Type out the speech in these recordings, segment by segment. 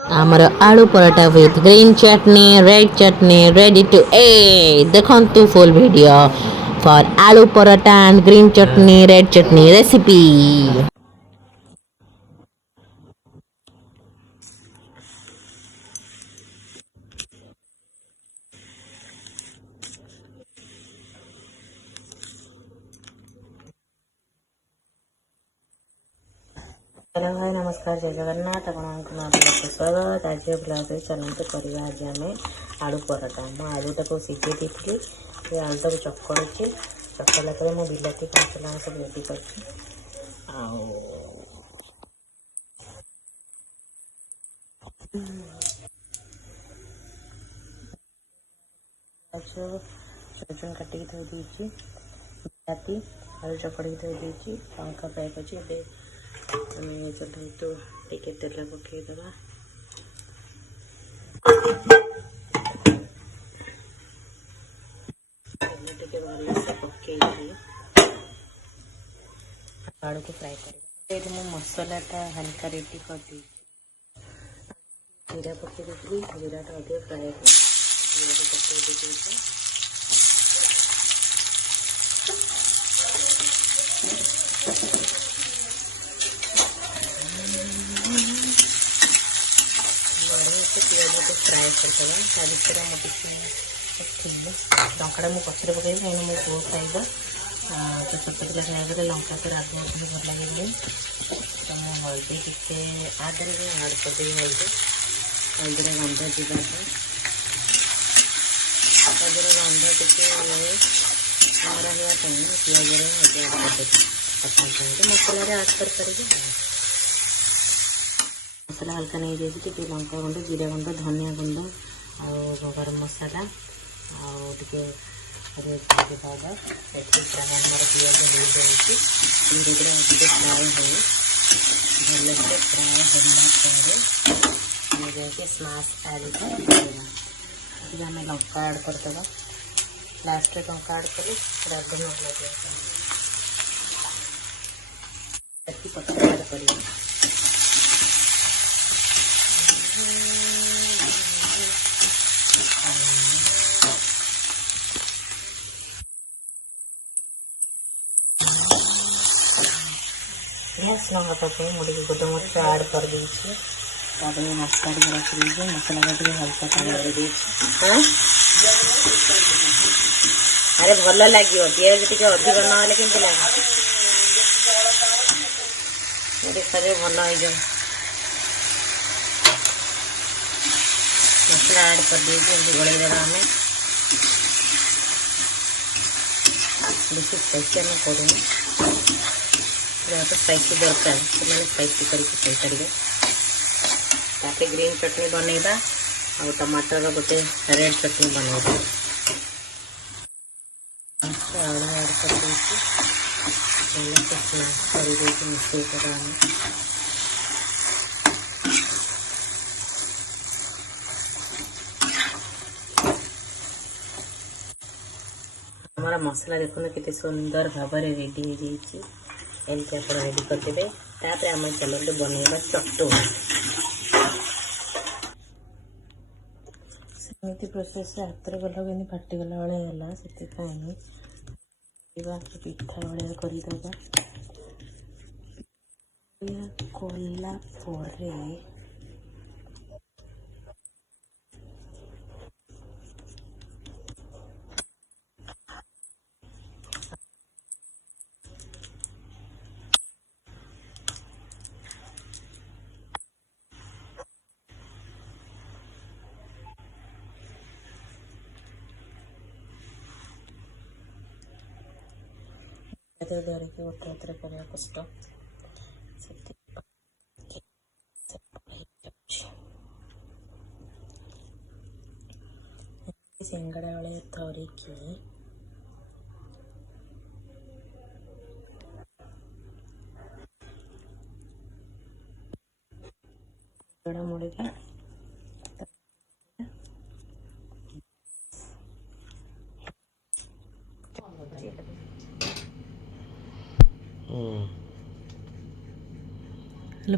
आमर aloo paratha with green chutney red chutney ready to a देखंतु full video for aloo paratha and green chutney red chutney recipe. Hello भाई नमस्कार जय जगन्नाथ आपको स्वागत। आज ब्लॉग चलते करवा आज आम आलू पराठा मो आलूटा को सीझे दी आलूटा को चकड़ुची चकड़ा पर मो बिलाती कांचला सब रेडी कर चुन काटिक थोड़ी देती बिलाती आलू चकड़ी थोड़ी देती लंका पैक अच्छे चलते टे तेल पकईदे भलसे पकई आलू को फ्राए कर मसलाटा हल्का रेडी कर जीरा पकई दी जीराटा अधिक फ्राए कर पियाज को फ्राए करदे ता भर मुझे लंका मुझे पचर पकई कहीं मो पुओ खाइब तो छोट पिला खाइबे लंका तो राग भल लगे तो हल्दी टे आदि आड करदे हल्दी गंध जीवा हल्दी गंध टे रहा पियाज हल्दी आड कर मसला आड कर मसला हल्का नहीं जाइए टे लंका गुंड जीरा गुंड धनिया गुंड आ गरम मसाला आगे रेड चिली पाउडर हमारे पियाज हो जाए धीरे धीरे अधिक फ्राए हो भलसे फ्राए होगा जाके स्माश आलूटा पड़ेगा आम लंका आड करदे लास्ट लंका आड कर राग न लगे पत्ता आड कर गैस न हटा पे मुझे गोलमरीच आड कर दीजिए मसला टे रख दीजिए मसला का टे हल्का पानी दे दीजिए अरे भल लगे पियाज टे अधिक ना केमती लगे देखा जाए भल हो जाए मसला ऐड कर दीजिए गोल आम बेसी स्पाइसी आम करूँ तो स्पाइसी दरकार से स्पाइसी करके खाईपर ताकि ग्रीन चटनी बनइबा और टमाटर गोटे रेड चटनी बनइबा आलू ऐड कर स्मैश कर मिसई कर हमारा मसला देखो कितने सुंदर भाव रेडी हो जाइए एमती आप रेडी करदे तापर आम चलो बनइबा चटू सेमती प्रोसेस हाथ में गला कि फाटीगला भाई है से पिठा भाया करदे कला धरिकी गोटे हाथ करवा कष्ट सिंगड़ा वाले धरिकी मुड़ेगा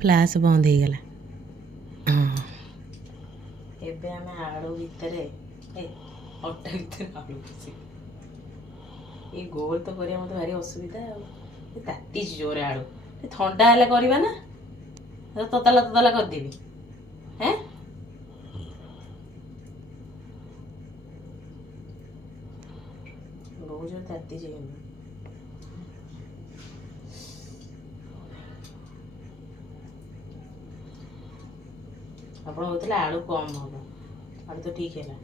फ्लैश बंद हो गला। ଏବେ ଆମେ ଆଳୁ ଭିତରେ ଅଟା ଭିତରେ ଆଳୁ ପଶି ଏ ଗୋଲ ତ କରିବା ମୋତେ ଭାରି ଅସୁବିଧା ଆଉ। ତାତିଛି ଜୋରେ ଆଳୁ, ଥଣ୍ଡା ହେଲେ କରିବା ନା, ତତାଲା ତତାଲା କରିଦେବି। ହେଁ ବହୁତ ଜୋରେ ତାତିଛି କିନ୍ତୁ। ଆପଣ କହୁଥିଲେ ଆଳୁ କମ୍ ହବ, ଆଳୁ ତ ଠିକ୍ ହେଲା।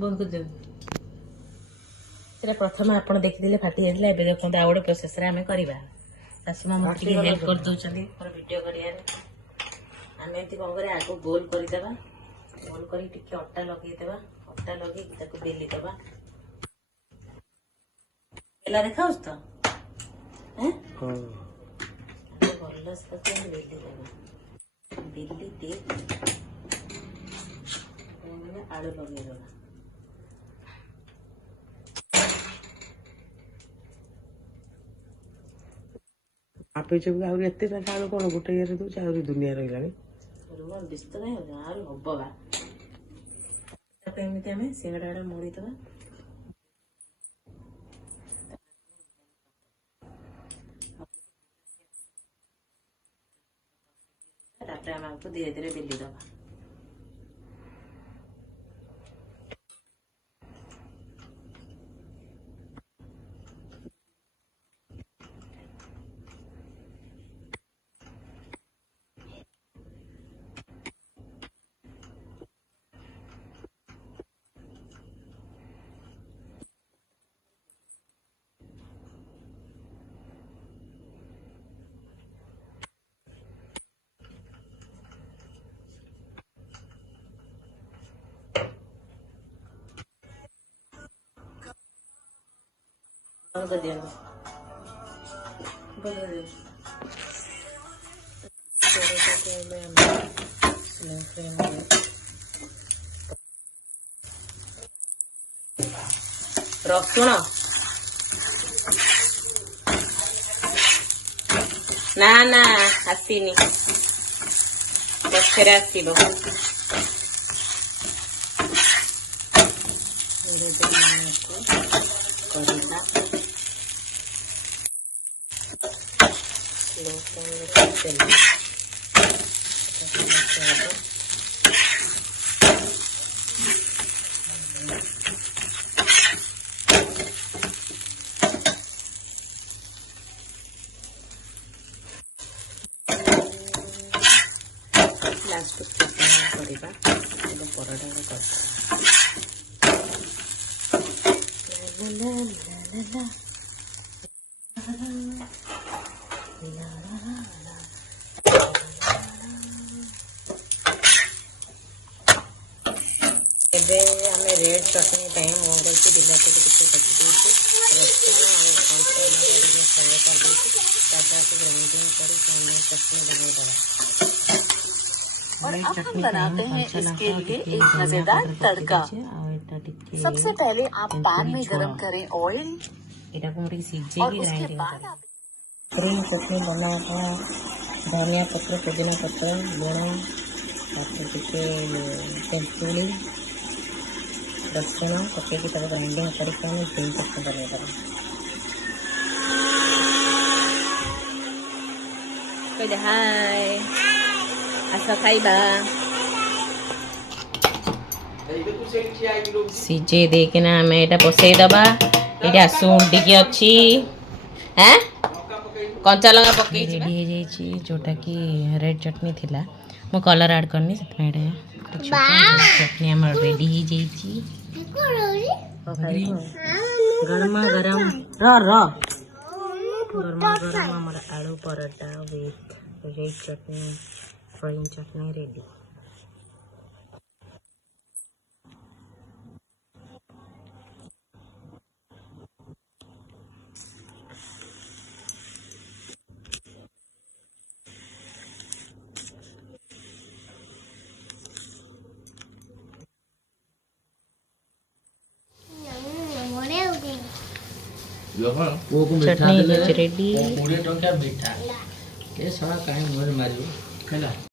ବନ୍ଦ କରିଦିଅନ୍ତୁ। ସେଟା ପ୍ରଥମେ ଆପଣ ଦେଖିଥିଲେ ଫାଟି ଯାଇଥିଲା, ଏବେ ଦେଖନ୍ତୁ ଆଉ ଗୋଟେ ପ୍ରୋସେସରେ ଆମେ କରିବା। ଶାଶୁମା ମୋତେ ଟିକେ ହେଲ୍ପ କରିଦେଉଛନ୍ତି ମୋର ଭିଡ଼ିଓ କରିବାରେ। ଆମେ ଏମିତି କ'ଣ କରିବା, ଆଗ ଗୋଲ କରିଦେବା, ଗୋଲ କରି ଟିକେ ଅଟା ଲଗେଇଦେବା, ଅଟା ଲଗେଇକି ତାକୁ ବେଲିଦେବା। ବେଲା ଦେଖାଉଛି ତ ଭଲସେ ତାକୁ ବେଲିଦେବା, ବେଲି ଦେଇ ଆଳୁ ଲଗେଇଦେବା। ଆପେଇଛକୁ ଆହୁରି ଏତେ ଟା ଆଳୁ କ'ଣ ଗୋଟେ ଇଏରେ ଦଉଛି, ଆହୁରି ଦୁନିଆ ରହିଲାଣି। ବ୍ୟସ୍ତ କାହିଁ ହଉଛି, ଆହୁରି ହବ ବା। ତାକୁ ଏମିତି ଆମେ ସିଙ୍ଗଡ଼ା ଆଡ଼େ ମୋଡ଼ିଦେବା। ତାପରେ ଆମେ ଆମକୁ ଧୀରେ ଧୀରେ ବେଲିଦେବା। बंद कर दिया, बंद कर दिया। रसुण ना ना आसीनी पछरे आसीबो। लास्ट करवा पराठा ଏବେ ଆମେ ରେଡ୍ ଚଟଣି ପାଇଁ ମୁଁ କରିଛି ବିଲାତିକୁ ଟିକେ କାଟିଦେଇଛି, ରସୁଣ ଆଉ କଞ୍ଚା ଲଙ୍କା ଟିକେ ଫ୍ରାଏ କରିଦେଇଛି, ତାପରେ ଆକୁ ଗ୍ରାଇଣ୍ଡିଙ୍ଗ କରି ଆମେ ଚଟଣି ବନେଇଦେବା। और अब हम बनाते हैं इसके लिए एक मजेदार तड़का। सबसे पहले आप पैन में गरम करें ऑयल और उसके बाद आप चटनी बनाया धनिया पत्र, पुदीना पत्र, लुण, तेंतुली, रसुण पकईकि ग्राइंडिंग करके ग्रीन चटनी बनईदेवा। କହିଲେ ହାଏ ଆସ ଖାଇବା ସିଝେଇ ଦେଇକିନା ଆମେ ଏଇଟା ବସେଇଦବା ଏଇଟା ଶୁଣ୍ଡିକି ଅଛି ହାଁ କଞ୍ଚା ଲଙ୍କା ପକେଇଛି ରେଡ଼ି ହେଇଯାଇଛି ଯୋଉଟାକି ରେଡ୍ ଚଟନି ଥିଲା ମୁଁ କଲର୍ ଆଡ଼୍ କରିନି ସେଥିପାଇଁ ଏଇଟା ଚଟନି ଆମର ରେଡ଼ି ହେଇଯାଇଛି ଗରମା ଗରମ ଗରମା ଗରମ ଆମର aloo paratha with red chutney green chutney ready chutney ready 20 टंका मिठा ए सारा काहे मोर मारियो